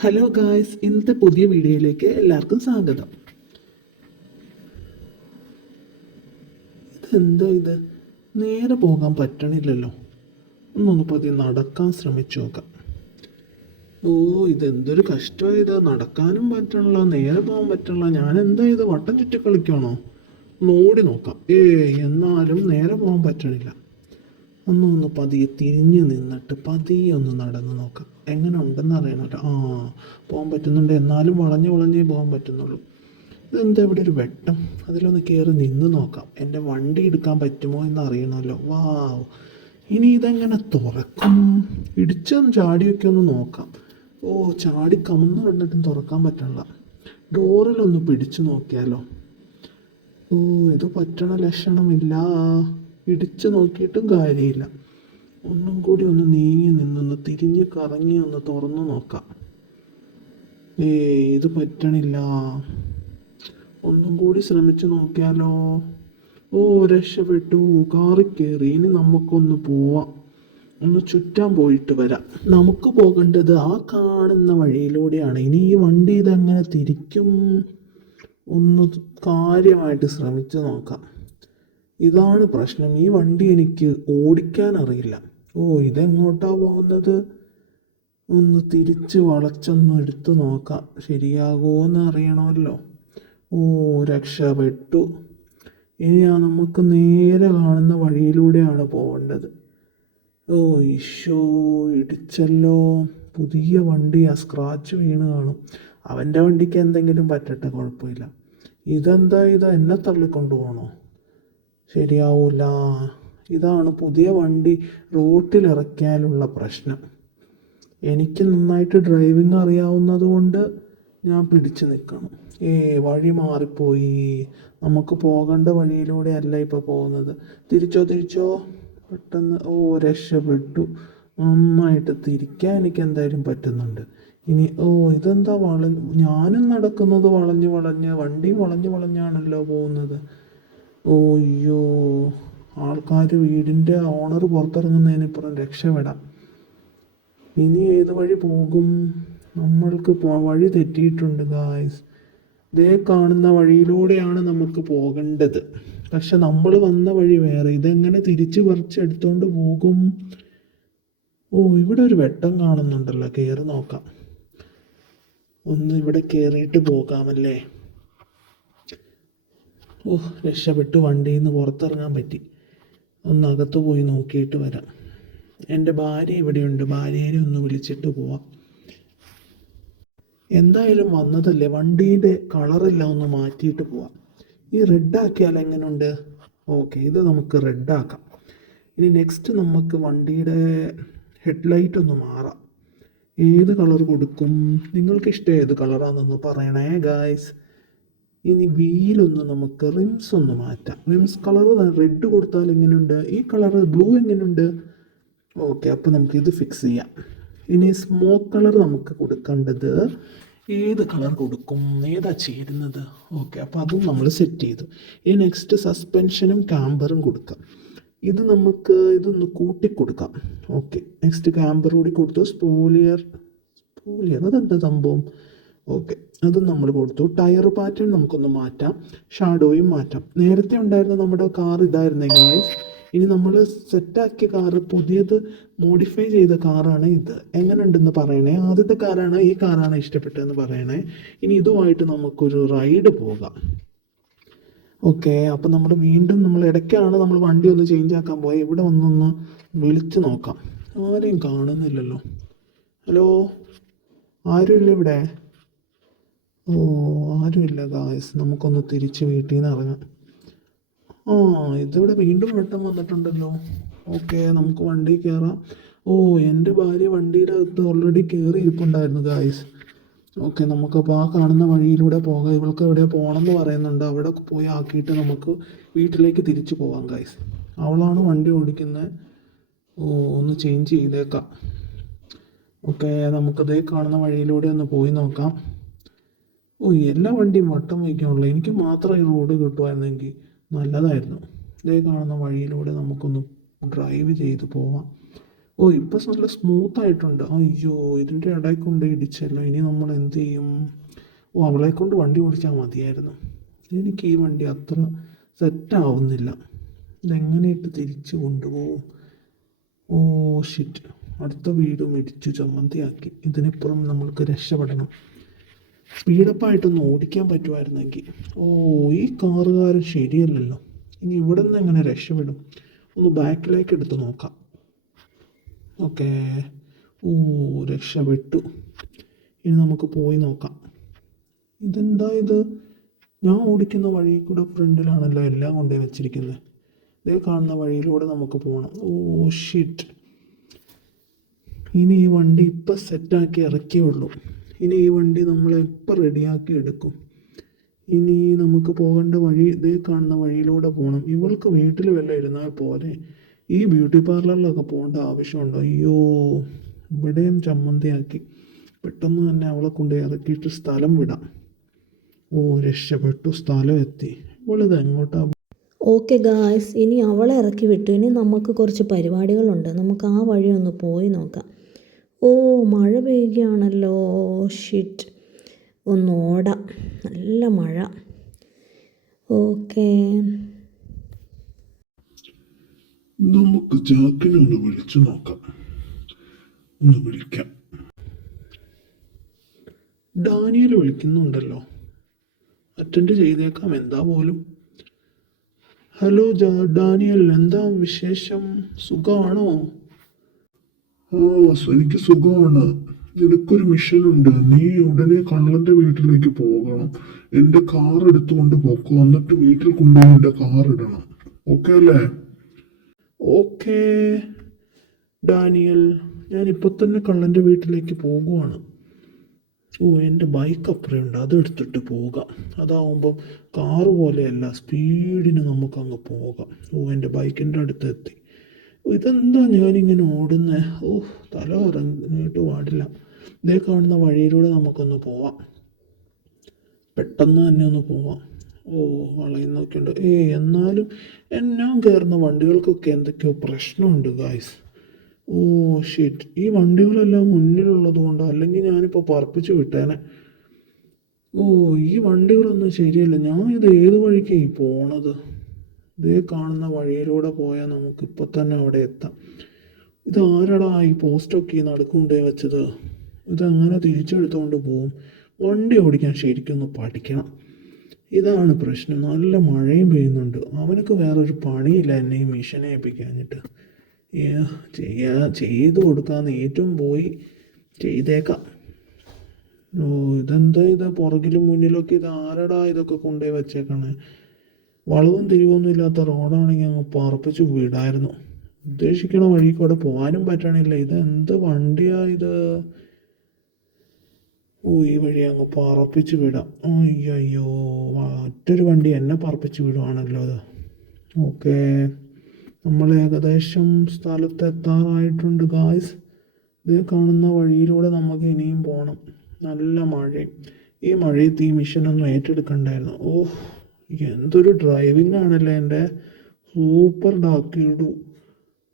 Hello guys, ഇന്നത്തെ പുതിയ വീഡിയോയിലേക്ക് എല്ലാവർക്കും സ്വാഗതം. ഇതെന്താ ഇത്? നേരെ പോകാൻ പറ്റണില്ലല്ലോ. ഒന്നൊന്ന് പതിയെ നടക്കാൻ ശ്രമിച്ചു നോക്കാം. ഓ, ഇതെന്തൊരു കഷ്ടമാണ് ഇത്. നടക്കാനും പറ്റണില്ല, നേരെ പോകാൻ പറ്റണില്ല. ഞാൻ എന്താ ഇത് വട്ടം ചുറ്റി കളിക്കണോ? ഓടി നോക്കാം. എന്നാലും നേരെ പോകാൻ പറ്റണില്ല. ഒന്ന് പതിയെ തിരിഞ്ഞ് നിന്നിട്ട് പതിയെ ഒന്ന് നടന്ന് നോക്കാം. എങ്ങനെ ഉണ്ടെന്ന് അറിയണമല്ലോ. പോകാൻ പറ്റുന്നുണ്ട്. എന്നാലും വളഞ്ഞ് വളഞ്ഞേ പോകാൻ പറ്റുന്നുള്ളൂ. ഇതെന്താ ഇവിടെ ഒരു വെട്ടം? അതിലൊന്ന് കയറി നിന്ന് നോക്കാം. എൻ്റെ വണ്ടി എടുക്കാൻ പറ്റുമോ എന്ന് അറിയണമല്ലോ. വാവ്, ഇനി ഇതെങ്ങനെ തുറക്കും? ഇടിച്ചൊന്ന് ചാടിയൊക്കെ ഒന്ന് നോക്കാം. ചാടി കമന്ന് കിടന്നിട്ടും തുറക്കാൻ പറ്റണില്ല. ഡോറിലൊന്ന് പിടിച്ചു നോക്കിയാലോ. ഇത് പറ്റണ ലക്ഷണമില്ല. ഇടിച്ചു നോക്കിയിട്ടും കാര്യമില്ല. ഒന്നും കൂടി ഒന്ന് നീങ്ങി നിന്നൊന്ന് തിരിഞ്ഞ് കറങ്ങി ഒന്ന് തുറന്നു നോക്കാം. ഇത് പറ്റണില്ല. ഒന്നും കൂടി ശ്രമിച്ചു നോക്കിയാലോ. രക്ഷപ്പെട്ടു. കാറിൽ കയറി. ഇനി നമുക്കൊന്ന് പോവാം. ഒന്ന് ചുറ്റാൻ പോയിട്ട് വരാം. നമുക്ക് പോകേണ്ടത് ആ കാണുന്ന വഴിയിലൂടെയാണ്. ഇനി ഈ വണ്ടി ഇതെങ്ങനെ തിരിക്കും? ഒന്ന് കാര്യമായിട്ട് ശ്രമിച്ചു നോക്കാം. ഇതാണ് പ്രശ്നം. ഈ വണ്ടി എനിക്ക് ഓടിക്കാൻ അറിയില്ല. ഇതെങ്ങോട്ടാ പോകുന്നത്? ഒന്ന് തിരിച്ച് വളച്ചൊന്ന് എടുത്തു നോക്കാം. ശരിയാകുമോയെന്ന് അറിയണമല്ലോ. രക്ഷപ്പെട്ടു. ഇനി നമുക്ക് നേരെ കാണുന്ന വഴിയിലൂടെയാണ് പോകേണ്ടത്. ഈശോ, ഇടിച്ചല്ലോ. പുതിയ വണ്ടിയാ, സ്ക്രാച്ച് വീണ് കാണും. അവൻ്റെ വണ്ടിക്ക് എന്തെങ്കിലും പറ്റട്ടെ, കുഴപ്പമില്ല. ഇതെന്താ ഇത്? എന്നെ തള്ളിക്കൊണ്ടു പോകണോ? ശരിയാവൂല. ഇതാണ് പുതിയ വണ്ടി റോട്ടിലിറക്കിയാലുള്ള പ്രശ്നം. എനിക്ക് നന്നായിട്ട് ഡ്രൈവിംഗ് അറിയാവുന്നത് കൊണ്ട് ഞാൻ പിടിച്ചു നിൽക്കണം. വഴി മാറിപ്പോയി. നമുക്ക് പോകേണ്ട വഴിയിലൂടെ അല്ല ഇപ്പോൾ പോകുന്നത്. തിരിച്ചോ. പെട്ടെന്ന്. രക്ഷപ്പെട്ടു. നന്നായിട്ട് തിരിക്കാൻ എനിക്ക് എന്തായാലും പറ്റുന്നുണ്ട്. ഇനി ഇതെന്താ ഞാനും നടക്കുന്നത് വളഞ്ഞ് വളഞ്ഞ്, വണ്ടി വളഞ്ഞ് വളഞ്ഞാണല്ലോ പോകുന്നത്. അയ്യോ, ആൾക്കാർ, വീടിൻ്റെ ഓണർ പുറത്തിറങ്ങുന്നതിനിപ്പുറം രക്ഷപ്പെടാം. ഇനി ഏത് വഴി പോകും? നമ്മൾക്ക് വഴി തെറ്റിയിട്ടുണ്ട് ഗായ്സ്. ഇതേ കാണുന്ന വഴിയിലൂടെയാണ് നമുക്ക് പോകേണ്ടത്. പക്ഷെ നമ്മൾ വന്ന വഴി വേറെ. ഇതെങ്ങനെ തിരിച്ച് പറിച്ചെടുത്തോണ്ട് പോകും? ഇവിടെ ഒരു വെട്ടം കാണുന്നുണ്ടല്ലോ. കയറി നോക്കാം. ഒന്ന് ഇവിടെ കയറിയിട്ട് പോകാമല്ലേ. രക്ഷപ്പെട്ടു. വണ്ടിയിൽ നിന്ന് പുറത്തിറങ്ങാൻ പറ്റി. ഒന്നകത്ത് പോയി നോക്കിയിട്ട് വരാം. എൻ്റെ ഭാര്യ ഇവിടെയുണ്ട്. ഭാര്യയെ ഒന്ന് വിളിച്ചിട്ട് പോവാം. എന്തായാലും വന്നതല്ലേ, വണ്ടീൻ്റെ കളറെല്ലാം ഒന്ന് മാറ്റിയിട്ട് പോവാം. ഈ റെഡാക്കിയാൽ എങ്ങനെയുണ്ട്? ഇത് നമുക്ക് റെഡാക്കാം. ഇനി നെക്സ്റ്റ് നമുക്ക് വണ്ടിയുടെ ഹെഡ്ലൈറ്റ് ഒന്ന് മാറാം. ഏത് കളർ കൊടുക്കും? നിങ്ങൾക്ക് ഇഷ്ടം ഏത് കളറാണെന്നൊന്ന് പറയണേ ഗായ്സ്. ഇനി വീലൊന്ന് നമുക്ക് റിംസ് ഒന്ന് മാറ്റാം. റിംസ് കളർ റെഡ് കൊടുത്താൽ എങ്ങനെയുണ്ട്? ഈ കളർ ബ്ലൂ എങ്ങനെയുണ്ട്? അപ്പോൾ നമുക്ക് ഇത് ഫിക്സ് ചെയ്യാം. ഇനി സ്മോക്ക് കളർ നമുക്ക് കൊടുക്കേണ്ടത് ഏത് കളർ കൊടുക്കും? ഏതാ ചേരുന്നത്? അപ്പോൾ അതും നമ്മൾ സെറ്റ് ചെയ്തു. ഇനി നെക്സ്റ്റ് സസ്പെൻഷനും ക്യാമ്പറും കൊടുക്കാം. ഇത് നമുക്ക് ഇതൊന്ന് കൂട്ടിക്കൊടുക്കാം. നെക്സ്റ്റ് ക്യാമ്പർ കൂടി കൊടുത്തു. സ്പോയിലർ അതെന്താ സംഭവം? അതും നമ്മൾ കൊടുത്തു. ടയർ പാറ്റേൺ നമുക്കൊന്ന് മാറ്റാം. ഷാഡോയും മാറ്റാം. നേരത്തെ ഉണ്ടായിരുന്ന നമ്മുടെ കാർ ഇതായിരുന്നേ ഗായ്സ്. ഇനി നമ്മൾ സെറ്റാക്കിയ കാറ്, പുതിയത് മോഡിഫൈ ചെയ്ത കാറാണ് ഇത്. എങ്ങനെയുണ്ടെന്ന് പറയണേ. ആദ്യത്തെ കാറാണ്, ഈ കാറാണ് ഇഷ്ടപ്പെട്ടതെന്ന് പറയണേ. ഇനി ഇതുമായിട്ട് നമുക്കൊരു റൈഡ് പോകാം. അപ്പോൾ നമ്മൾ വീണ്ടും ഇടയ്ക്കാണ് നമ്മൾ വണ്ടി ഒന്ന് ചേഞ്ച് ആക്കാൻ പോയത്. ഇവിടെ ഒന്നൊന്ന് വിളിച്ച് നോക്കാം. ആരെയും കാണുന്നില്ലല്ലോ. ഹലോ, ആരുമില്ല ഇവിടെ? ആരുമില്ല ഗായ്സ്. നമുക്കൊന്ന് തിരിച്ച് വീട്ടിൽ നിന്ന് ഇറങ്ങാം. ഇതിവിടെ വീണ്ടും വെട്ടം വന്നിട്ടുണ്ടല്ലോ. നമുക്ക് വണ്ടി കയറാം. എൻ്റെ ഭാര്യ വണ്ടിയുടെ അകത്ത് ഓൾറെഡി കയറി ഇരിപ്പുണ്ടായിരുന്നു ഗായ്സ്. നമുക്കപ്പോൾ ആ കാണുന്ന വഴിയിലൂടെ പോകാം. ഇവൾക്ക് എവിടെ പോകണമെന്ന് പറയുന്നുണ്ട്. അവിടെ പോയി ആക്കിയിട്ട് നമുക്ക് വീട്ടിലേക്ക് തിരിച്ചു പോകാം ഗായ്സ്. അവളാണ് വണ്ടി ഓടിക്കുന്നത്. ഒന്ന് ചേഞ്ച് ചെയ്തേക്കാം. നമുക്കതേ കാണുന്ന വഴിയിലൂടെ ഒന്ന് പോയി നോക്കാം. എല്ലാ വണ്ടിയും വട്ടം വയ്ക്കാനുള്ളൂ. എനിക്ക് മാത്രം ഈ റോഡ് കിട്ടുമായിരുന്നെങ്കിൽ നല്ലതായിരുന്നു. ഇതേ കാണുന്ന വഴിയിലൂടെ നമുക്കൊന്ന് ഡ്രൈവ് ചെയ്ത് പോവാം. ഓ ഇപ്പം നല്ല സ്മൂത്ത് ആയിട്ടുണ്ട്. അയ്യോ ഇതിൻ്റെ ഇടയിൽ കൊണ്ട് ഇടിച്ചല്ലോ. ഇനി നമ്മൾ എന്ത് ചെയ്യും? ഓ അവളെ കൊണ്ട് വണ്ടി ഓടിച്ചാൽ മതിയായിരുന്നു. എനിക്ക് ഈ വണ്ടി അത്ര സെറ്റാവുന്നില്ല. ഇതെങ്ങനെയിട്ട് തിരിച്ചു കൊണ്ടുപോകും? ഓ ഷിറ്റ്, അടുത്ത വീടും ഇടിച്ചു ചമ്മന്തിയാക്കി. ഇതിനിപ്പുറം നമ്മൾക്ക് രക്ഷപ്പെടണം. സ്പീഡപ്പായിട്ടൊന്ന് ഓടിക്കാൻ പറ്റുമായിരുന്നെങ്കിൽ. ഓ ഈ കാറുകാരൻ ശരിയല്ലല്ലോ. ഇനി ഇവിടെ നിന്ന് എങ്ങനെ രക്ഷപ്പെടും? ഒന്ന് ബാക്കിലേക്ക് എടുത്ത് നോക്കാം. ഓക്കേ, ഓ രക്ഷപ്പെട്ടു. ഇനി നമുക്ക് പോയി നോക്കാം. ഇതെന്താ ഇത്? ഞാൻ ഓടിക്കുന്ന വഴി കൂടെ ഫ്രണ്ടിലാണല്ലോ എല്ലാം കൊണ്ടുപോയി വെച്ചിരിക്കുന്നത്. ഇതേ കാണുന്ന വഴിയിലൂടെ നമുക്ക് പോകണം. ഓ ഷിറ്റ്, ഇനി ഈ വണ്ടി ഇപ്പം സെറ്റാക്കി ഇറക്കിയേ ഉള്ളൂ. ഇനി ഈ വണ്ടി നമ്മളെപ്പോൾ റെഡിയാക്കി എടുക്കും? ഇനി നമുക്ക് പോകേണ്ട വഴി ഇതേ കാണുന്ന വഴിയിലൂടെ പോകണം. ഇവൾക്ക് വീട്ടിൽ വല്ല ഇരുന്നാൽ പോലെ. ഈ ബ്യൂട്ടി പാർലറിലൊക്കെ പോകേണ്ട ആവശ്യമുണ്ടോ? അയ്യോ ഇവിടെയും ചമ്മന്തിയാക്കി. പെട്ടെന്ന് തന്നെ അവളെ കൊണ്ട് ഇറക്കിയിട്ട് സ്ഥലം വിടാം. ഓ രക്ഷപ്പെട്ടു, സ്ഥലം എത്തി. ഇവളിത് എങ്ങോട്ടാ? ഓക്കെ ഗായ്സ്, ഇനി അവളെ ഇറക്കി വിട്ടു. ഇനി നമുക്ക് കുറച്ച് പരിപാടികളുണ്ട്. നമുക്ക് ആ വഴി ഒന്ന് പോയി നോക്കാം. ഓ മഴ പെയ്യുകയാണല്ലോ. ഷിറ്റ്, ഒന്ന് ഓടാം. നല്ല മഴ. ഓക്കെ, നമുക്ക് ജാക്കിനെ ഒന്ന് വിളിച്ചു നോക്കാം. ഒന്ന് വിളിക്കാം. ഡാനിയൽ വിളിക്കുന്നുണ്ടല്ലോ. അറ്റൻഡ് ചെയ്തേക്കാം. എന്താ പോലും. ഹലോ ഡാനിയൽ, എന്താ വിശേഷം? സുഖമാണോ? എനിക്ക് സുഖമാണ്. നിനക്കൊരു മിഷൻ ഉണ്ട്. നീ ഉടനെ കള്ളന്റെ വീട്ടിലേക്ക് പോകണം. എന്റെ കാർ എടുത്തുകൊണ്ട് പോക്കോ. എന്നിട്ട് വീട്ടിൽ കൊണ്ടുപോയി എന്റെ കാർ ഇടണം. ഓക്കെ അല്ലേ? ഓക്കെ ഡാനിയൽ, ഞാൻ ഇപ്പൊ തന്നെ കള്ളന്റെ വീട്ടിലേക്ക് പോകുവാണ്. ഓ എൻ്റെ ബൈക്ക് അപ്പുറമുണ്ട്, അത് എടുത്തിട്ട് പോകാം. അതാവുമ്പം കാറ് പോലെയല്ല, സ്പീഡിന് നമുക്കങ്ങ് പോകാം. ഓ എൻ്റെ ബൈക്കിൻ്റെ അടുത്ത് എത്തി. ഇതെന്താ ഞാനിങ്ങനെ ഓടുന്നത്? ഓ തല ഇറങ്ങിയിട്ട് പാടില്ല. ഇതേ കാണുന്ന വഴിയിലൂടെ നമുക്കൊന്ന് പോവാം. പെട്ടെന്ന് തന്നെ ഒന്ന് പോവാം. ഓ വളയുന്നൊക്കെ ഉണ്ട്. എന്നാലും ഞാൻ കയറുന്ന വണ്ടികൾക്കൊക്കെ എന്തൊക്കെയോ പ്രശ്നമുണ്ട് ഗായ്സ്. ഓ ഷിറ്റ്, ഈ വണ്ടികളെല്ലാം മുന്നിലുള്ളത് കൊണ്ട്, അല്ലെങ്കിൽ ഞാനിപ്പോൾ പറപ്പിച്ച് വിട്ടേനെ. ഓ ഈ വണ്ടികളൊന്നും ശരിയല്ല. ഞാൻ ഇത് ഏത് വഴിക്കായി പോണത്? ഇതേ കാണുന്ന വഴിയിലൂടെ പോയാൽ നമുക്കിപ്പോൾ തന്നെ അവിടെ എത്താം. ഇത് ആരടാ ഈ പോസ്റ്റൊക്കെ നടുക്കൊണ്ടേ വെച്ചത്? ഇതെങ്ങനെ തിരിച്ചെടുത്തുകൊണ്ട് പോവും? വണ്ടി ഓടിക്കാൻ ശരിക്കൊന്ന് പഠിക്കണം. ഇതാണ് പ്രശ്നം. നല്ല മഴയും പെയ്യുന്നുണ്ട്. അവനക്ക് വേറൊരു പണിയില്ല എന്നെ ഈ മിഷനെ ഏൽപ്പിക്കാഞ്ഞിട്ട്. ചെയ്തു കൊടുക്കാന്ന് ഏറ്റവും പോയി ചെയ്തേക്കാം. ഓ ഇതെന്താ ഇത്? പുറകിലും മുന്നിലൊക്കെ ഇത് ആരടാ ഇതൊക്കെ കൊണ്ടുപോയി വെച്ചേക്കണേ? വളവും തിരിവൊന്നും ഇല്ലാത്ത റോഡാണെങ്കിൽ അങ്ങ് പറപ്പിച്ച് വിടായിരുന്നു. ഉദ്ദേശിക്കണ വഴി കൂടെ പോകാനും പറ്റണില്ല. ഇത് എന്ത് വണ്ടിയാ ഇത്? ഓ ഈ വഴി അങ്ങ് പറപ്പിച്ച് വിടാം. അയ്യോ മറ്റൊരു വണ്ടി എന്നെ പറപ്പിച്ച് വിടുവാണല്ലോ അത്. ഓക്കേ, നമ്മൾ ഏകദേശം സ്ഥലത്തെത്താറായിട്ടുണ്ട് ഗായ്സ്. ഇത് കാണുന്ന വഴിയിലൂടെ നമുക്ക് ഇനിയും പോകണം. നല്ല മഴയും. ഈ മഴയത്ത് ഈ മിഷനൊന്നും ഏറ്റെടുക്കണ്ടായിരുന്നു. ഓഹ് എന്തൊരു ഡ്രൈവിംഗ് ആണല്ലേ എൻ്റെ. സൂപ്പർ ഡാക്കിയിടൂ.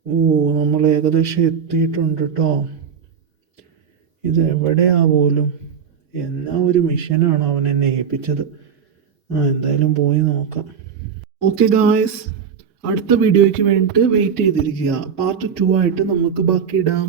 ഓ നമ്മൾ ഏകദേശം എത്തിയിട്ടുണ്ട് കേട്ടോ. ഇത് എവിടെയാ പോലും? എന്നാ ഒരു മിഷനാണ് അവൻ എന്നെ ഏൽപ്പിച്ചത്. എന്തായാലും പോയി നോക്കാം. ഓക്കെ ഗായ്സ്, അടുത്ത വീഡിയോയ്ക്ക് വേണ്ടിയിട്ട് വെയിറ്റ് ചെയ്തിരിക്കുക. പാർട്ട് 2 ആയിട്ട് നമുക്ക് ബാക്കി ഇടാം.